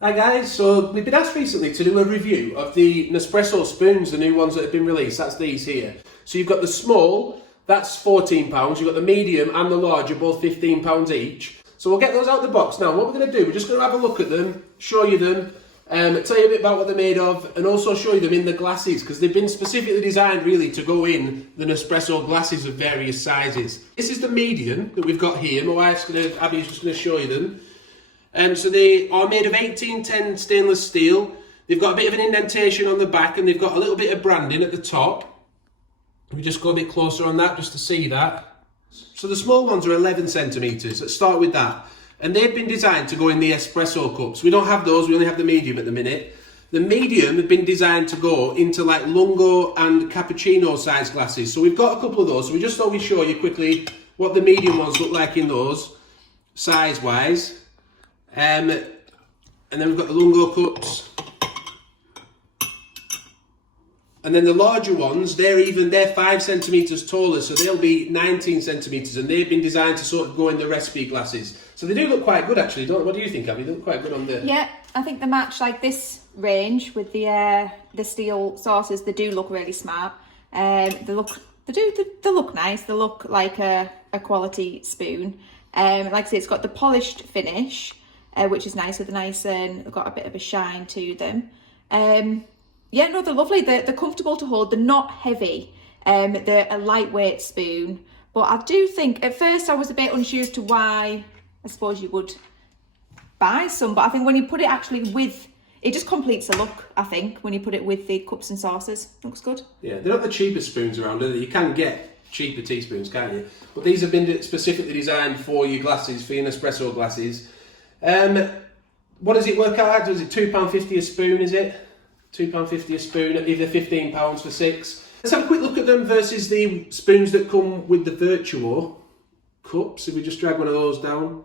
Hi guys, so we've been asked recently to do a review of the Nespresso Spoons, the new ones that have been released. That's these here. So you've got the small, that's £14. You've got the medium and the large, are both £15 each. So we'll get those out of the box. Now what we're going to do, we're just going to have a look at them, show you them, tell you a bit about what they're made of, and also show you them in the glasses, because they've been specifically designed really to go in the Nespresso glasses of various sizes. This is the medium that we've got here. My wife's Abby's just going to show you them. So they are made of 1810 stainless steel. They've got a bit of an indentation on the back and they've got a little bit of branding at the top. We just go a bit closer on that just to see that. So the small ones are 11 centimetres. Let's start with that. And they've been designed to go in the espresso cups. We don't have those, we only have the medium at the minute. The medium have been designed to go into like Lungo and Cappuccino size glasses. So we've got a couple of those. So we just thought we'd show you quickly what the medium ones look like in those, size-wise. And then we've got the Lungo cups, and then the larger ones, they're 5 centimetres taller, so they'll be 19 centimetres, and they've been designed to sort of go in the recipe glasses. So they do look quite good actually, don't they? What do you think, Abby? They look quite good on there. Yeah, I think they match like this range with the steel saucers. They do look really smart. They look nice. They look like a quality spoon. Like I say, it's got the polished finish, which is nice, with a nice, they've got a bit of a shine to them. Yeah, no, they're lovely. They're comfortable to hold. They're not heavy. They're a lightweight spoon. But I do think, at first I was a bit unsure as to why, I suppose you would buy some. But I think when you put it actually with, it just completes the look, I think, when you put it with the cups and saucers. Looks good. Yeah, they're not the cheapest spoons around, are they? You can get cheaper teaspoons, can't you? But these have been specifically designed for your glasses, for your Nespresso glasses. What does it work out at? Is it £2.50 a spoon, is it? £2.50 a spoon, either £15 for 6. Let's have a quick look at them versus the spoons that come with the Vertuo cups. If we just drag one of those down.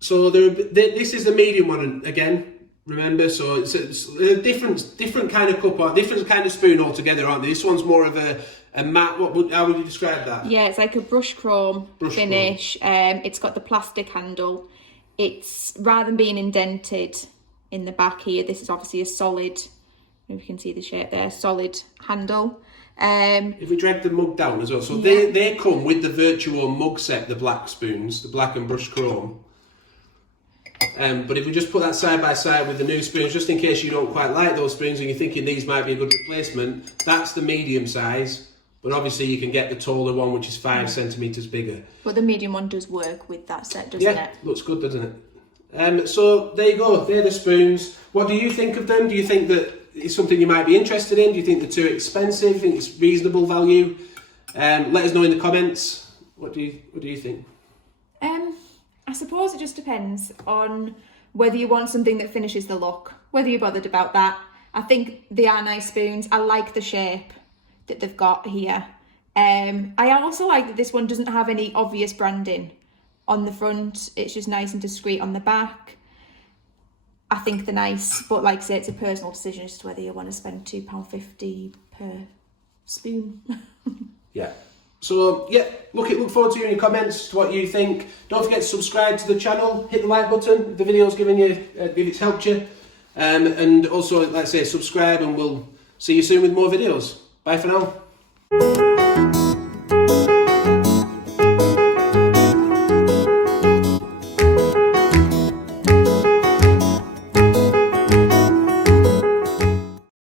So this is the medium one again, remember, so it's a different kind of cup, or different kind of spoon altogether, aren't they? This one's more of a matte, how would you describe that? Yeah, it's like a brush chrome finish. It's got the plastic handle. It's, rather than being indented in the back here, this is obviously a solid, if you can see the shape there, solid handle. If we drag the mug down as well, so yeah. they come with the Vertuo Mug Set, the black spoons, the black and brushed chrome. But if we just put that side by side with the new spoons, just in case you don't quite like those spoons and you're thinking these might be a good replacement, that's the medium size. But obviously you can get the taller one, which is 5 centimetres bigger. But the medium one does work with that set, doesn't it? Yeah, looks good, doesn't it? So there you go, they're the spoons. What do you think of them? Do you think that it's something you might be interested in? Do you think they're too expensive? Do you think it's reasonable value? Let us know in the comments. What do you think? I suppose it just depends on whether you want something that finishes the look, whether you're bothered about that. I think they are nice spoons. I like the shape that they've got here. I also like that this one doesn't have any obvious branding on the front. It's just nice and discreet on the back. I think they're nice, but like I say, it's a personal decision as to whether you want to spend £2.50 per spoon. Yeah. So yeah, look forward to hearing your comments to what you think. Don't forget to subscribe to the channel, hit the like button if the video's given you, if it's helped you. And also, like I say, subscribe, and we'll see you soon with more videos. Bye for now.